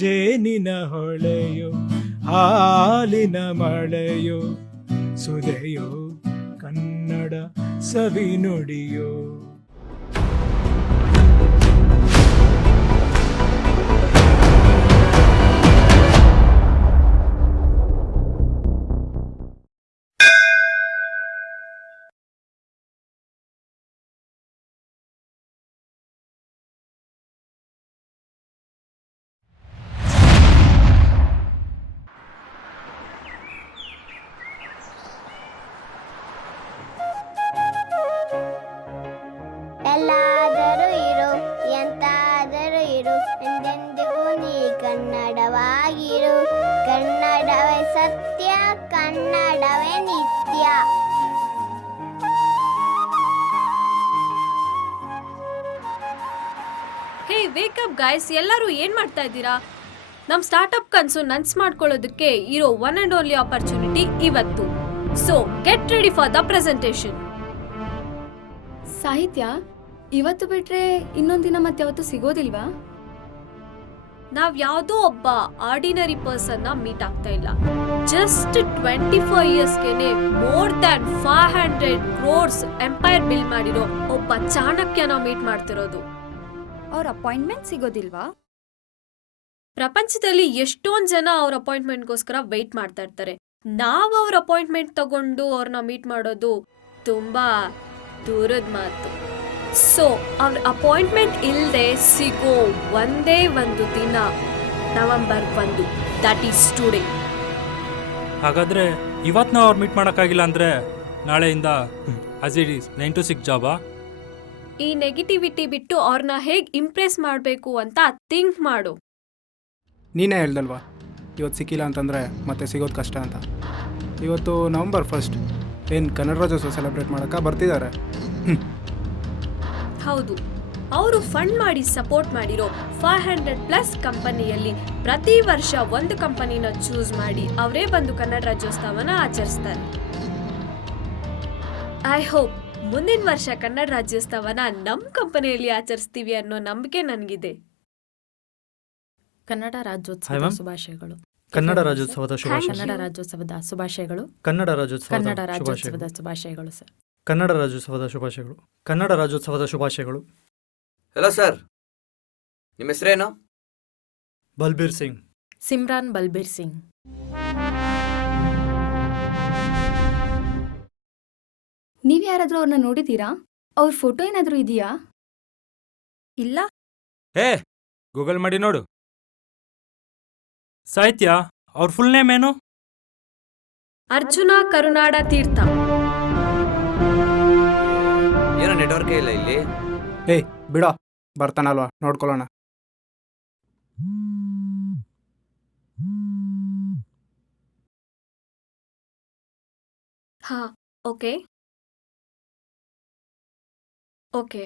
ಜೇನಿನ ಹೊಳೆಯೋ ಹಾಲಿನ ಮಳೆಯೋ ಸುದೆಯೋ ಕನ್ನಡ ಸವಿ ನುಡಿಯೋ. ಗಾಯ್ಸ್ ಎಲ್ಲರೂ ಏನು ಮಾಡ್ತಾ ಇದ್ದೀರಾ? ನಮ್ಮ ಸ್ಟಾರ್ಟ್ಅಪ್ ಕನ್ಸು ನನ್ಸ್ ಮಾಡ್ಕೊಳ್ಳೋದಕ್ಕೆ ಇರೋ ಒನ್ ಅಂಡ್ ಓನ್ಲಿ ಆಪರ್ಚುನಿಟಿ ಇವತ್ತು. So get ready for the presentation Sahitya ಇವತ್ತು ಬಿಟ್ರೆ ಇನ್ನೊಂದ್ ದಿನ ಮತ್ತೆ ಯಾವತ್ತು ಸಿಗೋದಿಲ್ವಾ? ನಾವ್ ಯಾವುದೋ ಒಬ್ಬ ಆರ್ಡಿನರಿ ಪರ್ಸನ್ನ ಮೀಟ್ ಆಗ್ತಾ ಇಲ್ಲ. Just twenty five ಇಯರ್ಸ್ಗೆನೆ more than five hundred crores empire build ಮಾಡಿರೋ ಒಬ್ಬ ಚಾಣಕ್ಯನ ಮೀಟ್ ಮಾಡ್ತಿರೋದು. ಅವ್ರ ಅಪಾಯಿಂಟ್ಮೆಂಟ್ ಸಿಗೋದಿಲ್ವಾ? ಪ್ರಪಂಚದಲ್ಲಿ ಎಷ್ಟೊಂದು ಜನ ಅವ್ರ ಅಪಾಯಿಂಟ್ಮೆಂಟ್ಗೋಸ್ಕರ ವೆಯ್ಟ್ ಮಾಡ್ತಾ ಇರ್ತಾರೆ. ನಾವ್ ಅವ್ರ ಅಪಾಯಿಂಟ್ಮೆಂಟ್ ತಗೊಂಡು ಅವ್ರನ್ನ ಮೀಟ್ ಮಾಡೋದು ತುಂಬಾ ದೂರದ ಮಾತು. ಸೊ ಅವ್ರ ಅಪಾಯಿಂಟ್ಮೆಂಟ್ ಇಲ್ಲದೆ ಸಿಗೋ ಒಂದೇ ಒಂದು ದಿನ ನವೆಂಬರ್ ಒಂದು. ದಟ್ ಈಸ್ ಟುಡೇ ಹಾಗಾದ್ರೆ ಇವತ್ತು ನಾವು ಅವ್ರು ಮೀಟ್ ಮಾಡೋಕ್ಕಾಗಿಲ್ಲ ಅಂದರೆ ನಾಳೆಯಿಂದ it is nine to six ಜಾಬಾ ಈ ನೆಗೆಟಿವಿಟಿ ಬಿಟ್ಟು ಅವ್ರನ್ನ ಹೇಗೆ ಇಂಪ್ರೆಸ್ ಮಾಡಬೇಕು ಅಂತ ಥಿಂಕ್ ಮಾಡು. ನೀನೇ ಹೇಳ್ದಲ್ವಾ? ಇವತ್ತು ಸಿಕ್ಕಿಲ್ಲ ಅಂತಂದರೆ ಮತ್ತೆ ಸಿಗೋದು ಕಷ್ಟ ಅಂತ. ಇವತ್ತು ನವಂಬರ್ ಫಸ್ಟ್ ಏನು ಕನ್ನಡ ರಾಜ್ಯೋತ್ಸವ ಸೆಲೆಬ್ರೇಟ್ ಮಾಡೋಕ್ಕೆ ಬರ್ತಿದ್ದಾರೆ ಹೌದು. ಅವರು ಫಂಡ್ ಮಾಡಿ ಸಪೋರ್ಟ್ ಮಾಡಿರೋ ಫೈವ್ ಹಂಡ್ರೆಡ್ ಪ್ಲಸ್ ಕಂಪನಿಯಲ್ಲಿ ಪ್ರತಿ ವರ್ಷ ಒಂದು ಕಂಪನಿನ ಚೂಸ್ ಮಾಡಿ ಅವರೇ ಬಂದು ಕನ್ನಡ ರಾಜ್ಯೋತ್ಸವನ ಆಚರಿಸ್ತಾರೆ. ಐ ಹೋಪ್ ಮುಂದಿನ ವರ್ಷ ಕನ್ನಡ ರಾಜ್ಯೋತ್ಸವನ ನಮ್ಮ ಕಂಪನಿಯಲ್ಲಿ ಆಚರಿಸ್ತೀವಿ ಅನ್ನೋ ನಂಬಿಕೆ ನನಗಿದೆ. ಕನ್ನಡ ರಾಜ್ಯೋತ್ಸವ ರಾಜ್ಯೋತ್ಸವದ ma'am. ಶುಭಾಶಯಗಳು. ಕನ್ನಡ ರಾಜ್ಯೋತ್ಸವದ ಶುಭಾಶಯ. ಕನ್ನಡ ರಾಜ್ಯೋತ್ಸವದ ಶುಭಾಶಯಗಳು. ಕನ್ನಡ ರಾಜ್ಯೋತ್ಸವದ ಕನ್ನಡ ಶುಭಾಶಯಗಳು ರಾಜ್ಯೋತ್ಸವದ ಶುಭಾಶಯಗಳು. ಸರ್. ಕನ್ನಡ ರಾಜ್ಯೋತ್ಸವದ ಶುಭಾಶಯಗಳು. ಕನ್ನಡ ರಾಜ್ಯೋತ್ಸವದ ಶುಭಾಶಯಗಳು. ಹಲೋ ಸರ್ ನಿಮ್ಮ ಹೆಸರೇನು? ಬಲ್ಬೀರ್ ಸಿಂಗ್. ಸಿಮ್ರಾನ್ ಬಲ್ಬೀರ್ ಸಿಂಗ್. ನೀವ್ ಯಾರಾದ್ರೂ ಅವ್ರನ್ನ ನೋಡಿದೀರಾ ಅವ್ರ ಫೋಟೋ ಏನಾದ್ರೂ ಇದೆಯಾ? ಇಲ್ಲ. ಹೇ ಗೂಗಲ್ ಮಾಡಿ ನೋಡು. ಸಾಹಿತ್ಯ ಅವ್ರ ಫುಲ್ ನೇಮ್ ಏನು? ಅರ್ಜುನ ಕರುನಾಡ ತೀರ್ಥ. ಏನೋ ನೆಟ್ವರ್ಕ್ ಇಲ್ಲ ಇಲ್ಲಿ. ಏಯ್ ಬಿಡೋ. ಬರ್ತಾನಲ್ವಾ? ನೋಡ್ಕೊಳ್ಳೋಣ. ಹಾ ಓಕೆ. ಓಕೆ.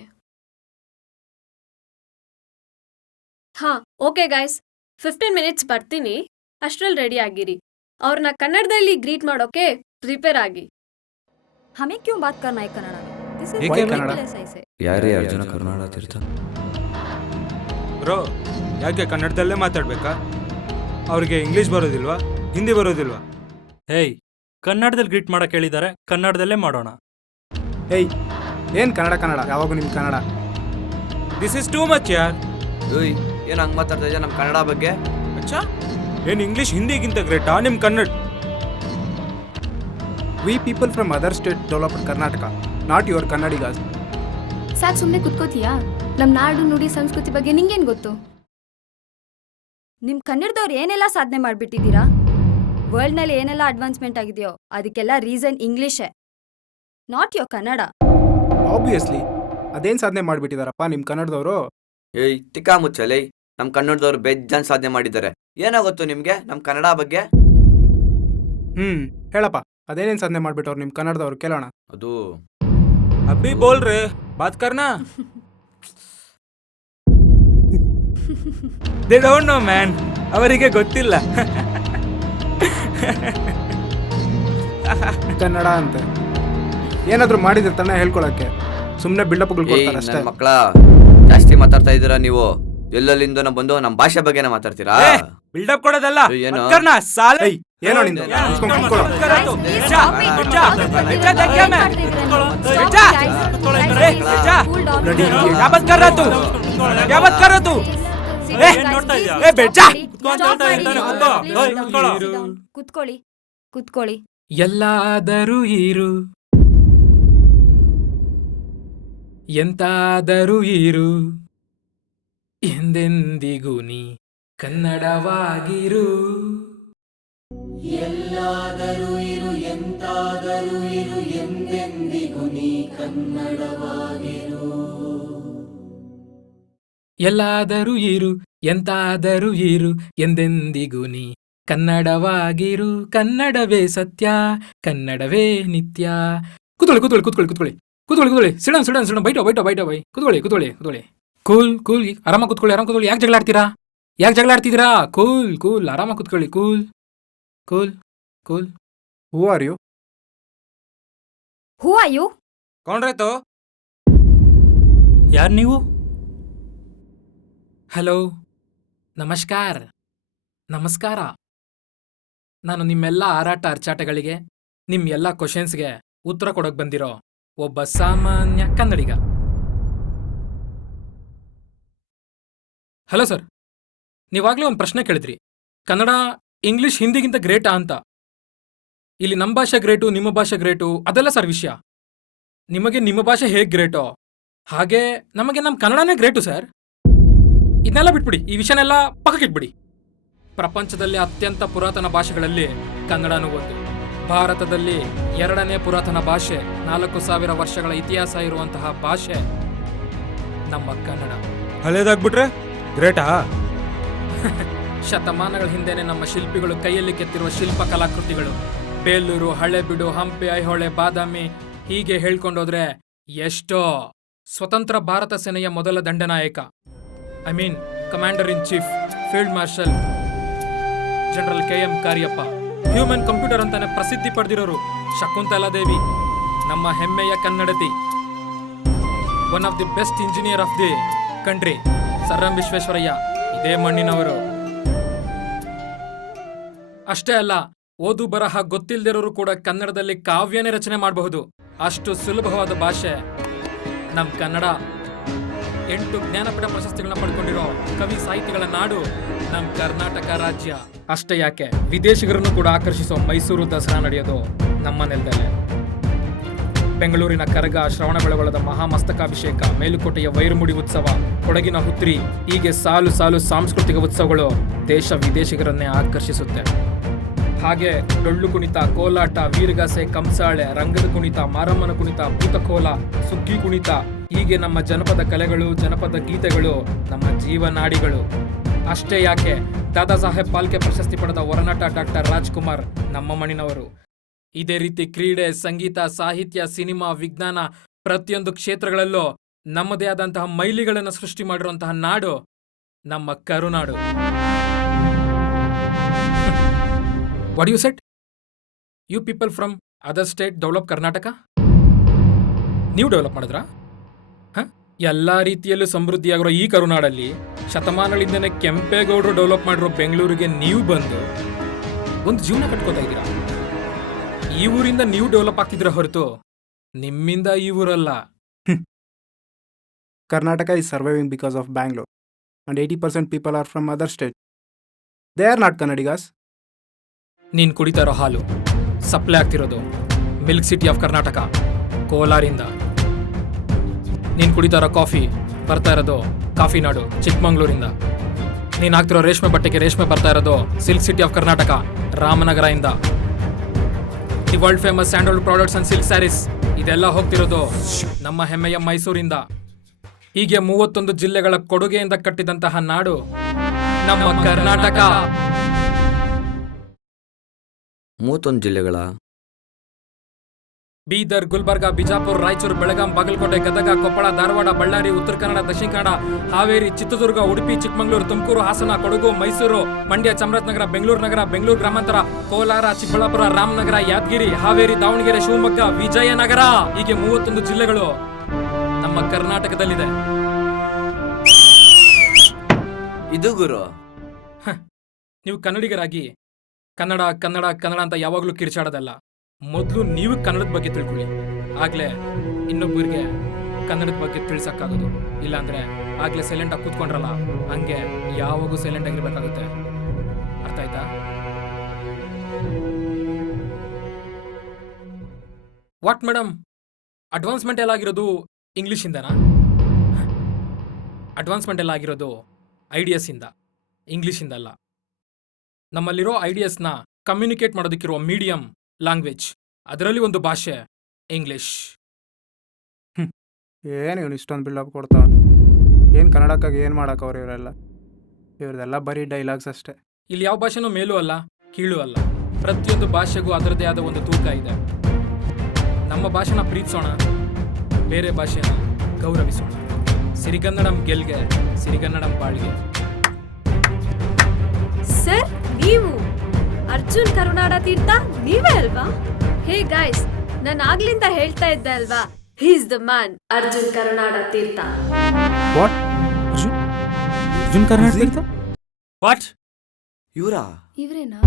ಹಾ ಓಕೆ ಗಾಯ್ಸ್. ಫಿಫ್ಟೀನ್ ಮಿನಿಟ್ಸ್ ಬರ್ತೀನಿ. ಅಷ್ಟರಲ್ಲಿ ರೆಡಿ ಆಗಿರಿ. ಅವ್ರನ್ನ ಕನ್ನಡದಲ್ಲಿ ಗ್ರೀಟ್ ಮಾಡೋಕೆ ಪ್ರಿಪೇರ್ ಆಗಿ. ಹಮೇ ಕ್ಯೂ ಬಾತ್ ಕರ್ನಾ है ಕನ್ನಡ? ಯಾರೇ ಅರ್ಜುನ ಕರ್ನಾಡ ತೀರ್ಥ ಬ್ರೋ ಯಾಕೆ ಕನ್ನಡದಲ್ಲೇ ಮಾತಾಡ್ಬೇಕಾ? ಅವ್ರಿಗೆ ಇಂಗ್ಲಿಷ್ ಬರೋದಿಲ್ವಾ? ಹಿಂದಿ ಬರೋದಿಲ್ವಾ? ಹೇಯ್ ಕನ್ನಡದಲ್ಲಿ ಗ್ರೀಟ್ ಮಾಡಕ್ಕೆ ಹೇಳಿದ್ದಾರೆ ಕನ್ನಡದಲ್ಲೇ ಮಾಡೋಣ. ಏಯ್ ಏನು ಕನ್ನಡ ಕನ್ನಡ? ಯಾವಾಗೂ ನಿಮ್ಮ Kannada. This is too much ಯಾರ್ ಏಯ್ ಏನು ಹಂಗೆ ಮಾತಾಡ್ತಾ ಇದೆಯಾ ನಮ್ಮ ಕನ್ನಡ ಬಗ್ಗೆ? ಅಚ್ಚಾ. ಏನ್ ಇಂಗ್ಲಿಷ್ ಹಿಂದಿಗಿಂತ ಗ್ರೇಟಾ ನಿಮ್ Kannada? We people from other state developed Karnataka not your Kannadigas ಸಾಕ್ ಸುಮ್ಮನೆ ಕುತ್ಕೋತೀಯಾ? ನಮ್ ನಾಡು ನುಡಿ ಸಂಸ್ಕೃತಿ ಬಗ್ಗೆ ನಿಂಗೇನ್ ಗೊತ್ತು? ನಿಮ್ ಕನ್ನಡದವ್ರು ಏನೆಲ್ಲ ಸಾಧನೆ ಮಾಡ್ಬಿಟ್ಟಿದ್ದೀರಾ? ವರ್ಲ್ಡ್ನಲ್ಲಿ ಏನೆಲ್ಲ ಅಡ್ವಾನ್ಸ್ಮೆಂಟ್ ಆಗಿದೆಯೋ ಅದಕ್ಕೆಲ್ಲ ರೀಸನ್ ಇಂಗ್ಲಿಷೇ ನಾಟ್ ಯೋರ್ ಕನ್ನಡ ಆಬ್ವಿಯಸ್ಲಿ ಅದೇನು ಸಾಧನೆ ಮಾಡಿಬಿಟ್ಟಿದಾರಪ್ಪ ನಿಮ್ಮ ಕನ್ನಡದವರು? ಏಯ್ ತಿಕ್ಕಾ ಮುಚ್ಚಲೇ. ನಮ್ಮ ಕನ್ನಡದವ್ರು ಬೆಜ್ಜಾನ್ ಸಾಧನೆ ಮಾಡಿದ್ದಾರೆ. ಏನಾಗುತ್ತೋ ಗೊತ್ತು ನಿಮಗೆ ನಮ್ಮ ಕನ್ನಡ ಬಗ್ಗೆ? ಹ್ಞೂ ಹೇಳಪ್ಪ. ಅದೇನೇನು ಸಾಧನೆ ಮಾಡಿಬಿಟ್ಟವ್ರು ನಿಮ್ಮ ಕನ್ನಡದವ್ರು ಕೇಳೋಣ. ಅದು ಅಬ್ಬಿ ಬೋಲ್ರಿ ಬಾತ್ ಕರ್ನ ದೇ ಡೋಂಟ್ ನೋ ಮ್ಯಾನ್ ಅವರಿಗೆ ಗೊತ್ತಿಲ್ಲ. ಕನ್ನಡ ಅಂತ. ಏನಾದರೂ ಮಾಡಿದ್ರೆ ತಾನೇ ಹೇಳ್ಕೊಳಕ್ಕೆ. ಸುಮ್ಮನೆ ಬಿಲ್ಡಪ್ಗಳು ಅಷ್ಟೇ. ಮಕ್ಕಳ ಜಾಸ್ತಿ ಮಾತಾಡ್ತಾ ಇದೀರ ನೀವು? ಎಲ್ಲೆಲ್ಲಿಂದ ಬಂದು ನಮ್ಮ ಭಾಷೆ ಬಗ್ಗೆ ಮಾತಾಡ್ತೀರಾ? ಬಿಲ್ಡಪ್ ಕೊಡೋದಲ್ಲ? ಏನು? ಸಾಲ ಏನೋ ನಿಂದು? ಯಾವತ್ ಕುತ್ಕೊಳ್ಳಿ. ಕುತ್ಕೊಳ್ಳಿ ಎಲ್ಲಾದರೂ ಇರು. ಇದ್ದಾನೆ, ಇರು. ಎಂದೆಂದಿಗೂ ನೀ ಕನ್ನಡವಾಗಿರು. ಎಲ್ಲಾದರೂ ಇರು ಎಂತಾದರೂ ಇರು ಎಂದೆಂದಿಗೂ ನೀ ಕನ್ನಡವಾಗಿರು. ಎಲ್ಲಾದರೂ ಇರು ಎಂತಾದರೂ ಇರು ಎಂದೆಂದಿಗೂ ನೀ ಕನ್ನಡವಾಗಿರು. ಕನ್ನಡವೇ ಸತ್ಯ ಕನ್ನಡವೇ ನಿತ್ಯ. ಕೂತ್ಕೊಳ್ಳಿ ಕೂತ್ಕೊಳ್ಳಿ ಕೂತ್ಕೊಳ್ಳಿ ಕೂತ್ಕೊಳ್ಳಿ. ಕೂತ್ಕೊಳ್ಳಿ ಕೂತ್ಕೊಳ್ಳಿ. Sit down sit down sit down ಬೈಟೋ ಬೈಟೋ ಬೈಟೋ ಬೈ. ಕೂತ್ಕೊಳ್ಳಿ ಕೂತ್ಕೊಳ್ಳಿ ಕೂತ್ಕೊಳ್ಳಿ. Cool cool. ಆರಾಮ ಕೂತ್ಕೊಳ್ಳಿ ಆರಾಮ ಕೂತ್ಕೊಳ್ಳಿ. ಯಾಕೆ ಜಗಳ ಆಡ್ತೀರಾ ಯಾಕೆ ಜಗಳ ಆಡ್ತಿದ್ದೀರಾ ಕೂಲ್ ಕೂಲ್. ಆರಾಮ ಕೂತ್ಕೊಳ್ಳಿ. Cool cool cool. Who are you who are you ಕೌಂಡ್ರಾಯ್ತು. ಯಾರು ನೀವು? ಹಲೋ. ನಮಸ್ಕಾರ. ನಮಸ್ಕಾರ. ನಾನು ನಿಮ್ಮೆಲ್ಲ ಹಾರಾಟ ಅರ್ಚಾಟಗಳಿಗೆ ನಿಮ್ಮೆಲ್ಲ ಕ್ವಶನ್ಸ್ಗೆ ಉತ್ತರ ಕೊಡೋಕೆ ಬಂದಿರೋ ಒಬ್ಬ ಸಾಮಾನ್ಯ ಕನ್ನಡಿಗ. ಹಲೋ ಸರ್, ನೀವಾಗಲೇ ಒಂದು ಪ್ರಶ್ನೆ ಕೇಳಿದ್ರಿ. ಕನ್ನಡ, ಇಂಗ್ಲಿಷ್ ಹಿಂದಿಗಿಂತ ಗ್ರೇಟಾ ಅಂತ. ಇಲ್ಲಿ ನಮ್ಮ ಭಾಷೆ ಗ್ರೇಟು, ನಿಮ್ಮ ಭಾಷೆ ಗ್ರೇಟು, ಅದೆಲ್ಲ ಸರ್ ವಿಷಯ. ನಿಮಗೆ ನಿಮ್ಮ ಭಾಷೆ ಹೇಗೆ ಗ್ರೇಟೋ, ಹಾಗೆ ನಮಗೆ ನಮ್ಮ ಕನ್ನಡನೇ ಗ್ರೇಟು ಸರ್. ಇದನ್ನೆಲ್ಲ ಬಿಟ್ಬಿಡಿ, ಈ ವಿಷಯನೆಲ್ಲ ಪಕ್ಕಕ್ಕಿಟ್ಬಿಡಿ. ಪ್ರಪಂಚದಲ್ಲಿ ಅತ್ಯಂತ ಪುರಾತನ ಭಾಷೆಗಳಲ್ಲಿ ಕನ್ನಡನೂ ಒಂದು. ಭಾರತದಲ್ಲಿ ಎರಡನೇ ಪುರಾತನ ಭಾಷೆ ನಾಲ್ಕು ಸಾವಿರ ವರ್ಷಗಳ ಇತಿಹಾಸ ಇರುವಂತಹ ಭಾಷೆ ನಮ್ಮ ಕನ್ನಡ. ಹಳೇದಾಗ್ಬಿಟ್ರೆ ಗ್ರೇಟಾ? ಶತಮಾನಗಳ ಹಿಂದೆನೆ ನಮ್ಮ ಶಿಲ್ಪಿಗಳು ಕೈಯಲ್ಲಿ ಕೆತ್ತಿರುವ ಶಿಲ್ಪ ಕಲಾಕೃತಿಗಳು. ಬೇಲೂರು ಹಳೆಬಿಡು ಹಂಪಿ ಐಹೊಳೆ ಬಾದಾಮಿ ಹೀಗೆ ಹೇಳ್ಕೊಂಡೋದ್ರೆ ಎಷ್ಟೋ ಸ್ವತಂತ್ರ ಭಾರತ ಸೇನೆಯ ಮೊದಲ ದಂಡನಾಯಕ. I mean commander in chief field marshal general K M Kariappa human computer ಅಂತಾನೆ ಪ್ರಸಿದ್ಧಿ ಪಡೆದಿರೋರು ಶಕುಂತಲಾ ದೇವಿ, ನಮ್ಮ ಹೆಮ್ಮೆಯ ಕನ್ನಡತಿ. One of the best engineer of the country sir M Visvesvaraya, ಇದೇ ಮಣ್ಣಿನವರು. ಅಷ್ಟೇ ಅಲ್ಲ, ಓದು ಬರಹ ಗೊತ್ತಿಲ್ಲದಿರೋರು ಕೂಡ ಕನ್ನಡದಲ್ಲಿ ಕಾವ್ಯನೇ ರಚನೆ ಮಾಡಬಹುದು. ಅಷ್ಟು ಸುಲಭವಾದ ಭಾಷೆ ನಮ್ಮ ಕನ್ನಡ. ಎಂಟು ಜ್ಞಾನಪೀಠ ಪ್ರಶಸ್ತಿಗಳನ್ನ ಪಡ್ಕೊಂಡಿರೋ ಕವಿ ಸಾಹಿತಿಗಳ ನಾಡು ನಮ್ಮ ಕರ್ನಾಟಕ ರಾಜ್ಯ. ಅಷ್ಟೇ ಯಾಕೆ, ವಿದೇಶಿಗರನ್ನು ಕೂಡ ಆಕರ್ಷಿಸೋ ಮೈಸೂರು ದಸರಾ ನಡೆಯೋದು ನಮ್ಮ ನೆಲದಲ್ಲೇ ಬೆಂಗಳೂರಿನ ಕರಗ ಶ್ರವಣಬೆಳಗೊಳದ ಮಹಾಮಸ್ತಕಾಭಿಷೇಕ, ಮೇಲುಕೋಟೆಯ ವೈರುಮುಡಿ ಉತ್ಸವ, ಕೊಡಗಿನ ಹುತ್ರಿ, ಹೀಗೆ ಸಾಲು ಸಾಲು ಸಾಂಸ್ಕೃತಿಕ ಉತ್ಸವಗಳು ದೇಶ ವಿದೇಶಿಗರನ್ನೇ ಆಕರ್ಷಿಸುತ್ತೆ. ಹಾಗೆ ಡೊಳ್ಳು ಕುಣಿತ, ಕೋಲಾಟ, ವೀರಗಾಸೆ, ಕಂಸಾಳೆ, ರಂಗದ ಕುಣಿತ, ಮಾರಮ್ಮನ ಕುಣಿತ, ಭೂತಕೋಲ, ಸುಗ್ಗಿ ಕುಣಿತ ಹೀಗೆ ನಮ್ಮ ಜನಪದ ಕಲೆಗಳು, ಜನಪದ ಗೀತೆಗಳು, ನಮ್ಮ ಜೀವನಾಡಿಗಳು. ಅಷ್ಟೇ ಯಾಕೆ, ದಾದಾ ಸಾಹೇಬ್ ಪಾಲ್ಕೆ ಪ್ರಶಸ್ತಿ ಪಡೆದ ಹೊರನಟ ಡಾಕ್ಟರ್ ರಾಜ್ಕುಮಾರ್ ನಮ್ಮ ಮಣ್ಣಿನವರು ಇದೇ ರೀತಿ ಕ್ರೀಡೆ, ಸಂಗೀತ, ಸಾಹಿತ್ಯ, ಸಿನಿಮಾ, ವಿಜ್ಞಾನ ಪ್ರತಿಯೊಂದು ಕ್ಷೇತ್ರಗಳಲ್ಲೂ ನಮ್ಮದೇ ಆದಂತಹ ಮೈಲಿಗಳನ್ನು ಸೃಷ್ಟಿ ಮಾಡಿರುವಂತಹ ನಾಡು ನಮ್ಮ Karunadu. What you said you people from other state develop Karnataka ನೀವು ಡೆವಲಪ್ ಮಾಡಿದ್ರಾ? ಎಲ್ಲ ರೀತಿಯಲ್ಲೂ ಸಮೃದ್ಧಿಯಾಗಿರೋ ಈ ಕರುನಾಡಲ್ಲಿ ಶತಮಾನಗಳಿಂದನೇ ಕೆಂಪೇಗೌಡರು ಡೆವಲಪ್ ಮಾಡಿರೋ ಬೆಂಗಳೂರಿಗೆ ನೀವು ಬಂದು ಒಂದು ಜೀವನ ಕಟ್ಕೋತಾ ಇದ್ದೀರಾ? ಈ ಊರಿಂದ ನೀವು ಡೆವಲಪ್ ಆಗ್ತಿದ್ರ ಹೊರತು ನಿಮ್ಮಿಂದ ಈ ಊರಲ್ಲ. Karnataka is surviving because of Bangalore, and 80% people are from other state they are not Kannadigas ನೀನು ಕುಡಿತಾ ಇರೋ ಹಾಲು ಸಪ್ಲೈ ಆಗ್ತಿರೋದು ಮಿಲ್ಕ್ ಸಿಟಿ ಆಫ್ ಕರ್ನಾಟಕ ಕೋಲಾರಿಂದ. ನೀನು ಕುಡಿತಾರೋ ಕಾಫಿ ಬರ್ತಾ ಇರೋದು ಕಾಫಿ ನಾಡು ಚಿಕ್ಕಮಂಗ್ಳೂರಿಂದ. ನೀನು ಹಾಕ್ತಿರೋ ರೇಷ್ಮೆ ಬಟ್ಟೆಗೆ ರೇಷ್ಮೆ ಬರ್ತಾ ಇರೋದು silk city of Karnataka ರಾಮನಗರದಿಂದ the world famous sandalwood products and silk saris, ಇದೆಲ್ಲ ಹೋಗ್ತಿರೋದು ನಮ್ಮ ಹೆಮ್ಮೆಯ ಮೈಸೂರಿಂದ. ಹೀಗೆ ಮೂವತ್ತೊಂದು ಜಿಲ್ಲೆಗಳ ಕೊಡುಗೆಯಿಂದ ಕಟ್ಟಿದಂತಹ ನಾಡು ನಮ್ಮ ಕರ್ನಾಟಕ. ಮೂವತ್ತೊಂದು ಜಿಲ್ಲೆಗಳ ಬೀದರ್ ಗುಲ್ಬರ್ಗ ಬಿಜಾಪುರ್ ರಾಯಚೂರು ಬೆಳಗಾಂ ಬಾಗಲಕೋಟೆ ಗದಗ ಕೊಪ್ಪಳ ಧಾರವಾಡ ಬಳ್ಳಾರಿ ಉತ್ತರ ಕನ್ನಡ ದಕ್ಷಿಣ ಕನ್ನಡ ಹಾವೇರಿ ಚಿತ್ರದುರ್ಗ ಉಡುಪಿ ಚಿಕ್ಕಮಗಳೂರು ತುಮಕೂರು ಹಾಸನ ಕೊಡಗು ಮೈಸೂರು ಮಂಡ್ಯ ಚಾಮರಾಜನಗರ ಬೆಂಗಳೂರು ನಗರ ಬೆಂಗಳೂರು ಗ್ರಾಮಾಂತರ ಕೋಲಾರ ಚಿಕ್ಕಬಳ್ಳಾಪುರ ರಾಮನಗರ ಯಾದಗಿರಿ ಹಾವೇರಿ ದಾವಣಗೆರೆ ಶಿವಮೊಗ್ಗ ವಿಜಯನಗರ ಹೀಗೆ ಮೂವತ್ತೊಂದು ಜಿಲ್ಲೆಗಳು ನಮ್ಮ ಕರ್ನಾಟಕದಲ್ಲಿದೆ. ಇದು ಗುರು. ನೀವು ಕನ್ನಡಿಗರಾಗಿ ಕನ್ನಡ ಕನ್ನಡ ಕನ್ನಡ ಅಂತ ಯಾವಾಗಲೂ ಕಿರ್ಚಾಡೋದಲ್ಲ. ಮೊದಲು ನೀವು ಕನ್ನಡದ ಬಗ್ಗೆ ತಿಳ್ಕೊಳ್ಳಿ. ಆಗ್ಲೇ ಇನ್ನೊಬ್ಬರಿಗೆ ಕನ್ನಡದ ಬಗ್ಗೆ ತಿಳಿಸೋಕ್ಕಾಗೋದು. ಇಲ್ಲಾಂದರೆ ಆಗ್ಲೇ ಸೈಲೆಂಟಾಗಿ ಕೂತ್ಕೊಂಡ್ರಲ್ಲ, ಹಂಗೆ ಯಾವಾಗೂ ಸೈಲೆಂಟ್ ಆಗಿರ್ಬೇಕಾಗುತ್ತೆ. ಅರ್ಥ ಆಯ್ತಾ? ವಾಟ್ ಮೇಡಮ್ ಅಡ್ವಾನ್ಸ್ಮೆಂಟ್ ಎಲ್ಲ ಆಗಿರೋದು ಇಂಗ್ಲೀಷಿಂದನಾ? ಅಡ್ವಾನ್ಸ್ಮೆಂಟ್ ಎಲ್ಲ ಆಗಿರೋದು ಐಡಿಯಾಸಿಂದ ಇಂಗ್ಲೀಷಿಂದ ಅಲ್ಲ ನಮ್ಮಲ್ಲಿರೋ ಐಡಿಯಾಸ್ನ ಕಮ್ಯುನಿಕೇಟ್ ಮಾಡೋದಕ್ಕಿರುವ ಮೀಡಿಯಂ ಲ್ಯಾಂಗ್ವೇಜ್ ಅದರಲ್ಲಿ ಒಂದು ಭಾಷೆ ಇಂಗ್ಲಿಷ್ ಏನು ಇವನು ಇಷ್ಟೊಂದು ಬಿಲ್ಡಪ್ ಕೊಡ್ತಾವ ಏನು ಕನ್ನಡಕ್ಕಾಗಿ ಏನು ಮಾಡಕ್ಕವ್ರು ಇವರೆಲ್ಲ? ಇವ್ರದೆಲ್ಲ ಬರೀ ಡೈಲಾಗ್ಸ್ ಅಷ್ಟೇ. ಇಲ್ಲಿ ಯಾವ ಭಾಷೆನೂ ಮೇಲೂ ಅಲ್ಲ ಕೀಳು ಅಲ್ಲ. ಪ್ರತಿಯೊಂದು ಭಾಷೆಗೂ ಅದರದೇ ಆದ ಒಂದು ತೂಕ ಇದೆ. ನಮ್ಮ ಭಾಷೆನ ಪ್ರೀತಿಸೋಣ ಬೇರೆ ಭಾಷೆನ ಗೌರವಿಸೋಣ. ಸಿರಿಗನ್ನಡಂ ಗೆಲ್ಗೆ ಸಿರಿಗನ್ನಡಂ ಬಾಳ್ಗೆ. ಸರ್ ನೀವು ಅರ್ಜುನ್ ಕರುನಾಡ ತೀರ್ಥ ನೀವೇ ಅಲ್ವಾ? ಹೇ ಗಾಯ್ಸ್ ನಾನು ಆಗ್ಲಿಂದ ಹೇಳ್ತಾ ಇದ್ದೆ ಅಲ್ವಾ? He's the man Arjun Karunada Tirtha. What Arjun? Arjun Tirtha? What ಇವರಾ? ಇವ್ರೇನಾ?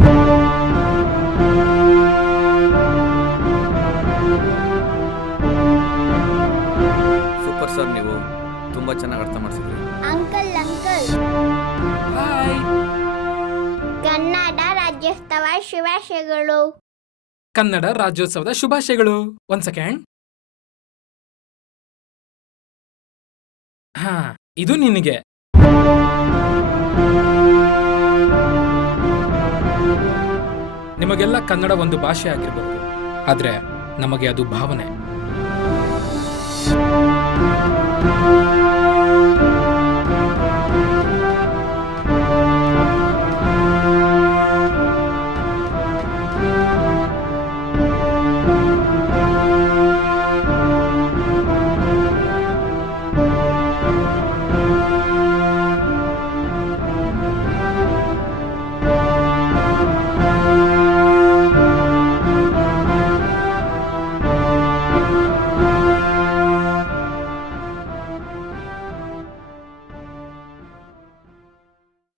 ಶುಭಾಶಯಗಳು. ಕನ್ನಡ ರಾಜ್ಯೋತ್ಸವದ ಶುಭಾಶಯಗಳು. ಒಂದ್ ಸೆಕೆಂಡ್ ಹಾ, ಇದು ನಿನಗೆ. ನಿಮಗೆಲ್ಲ ಕನ್ನಡ ಒಂದು ಭಾಷೆ ಆಗಿರಬಹುದು. ಆದ್ರೆ ನಮಗೆ ಅದು ಭಾವನೆ.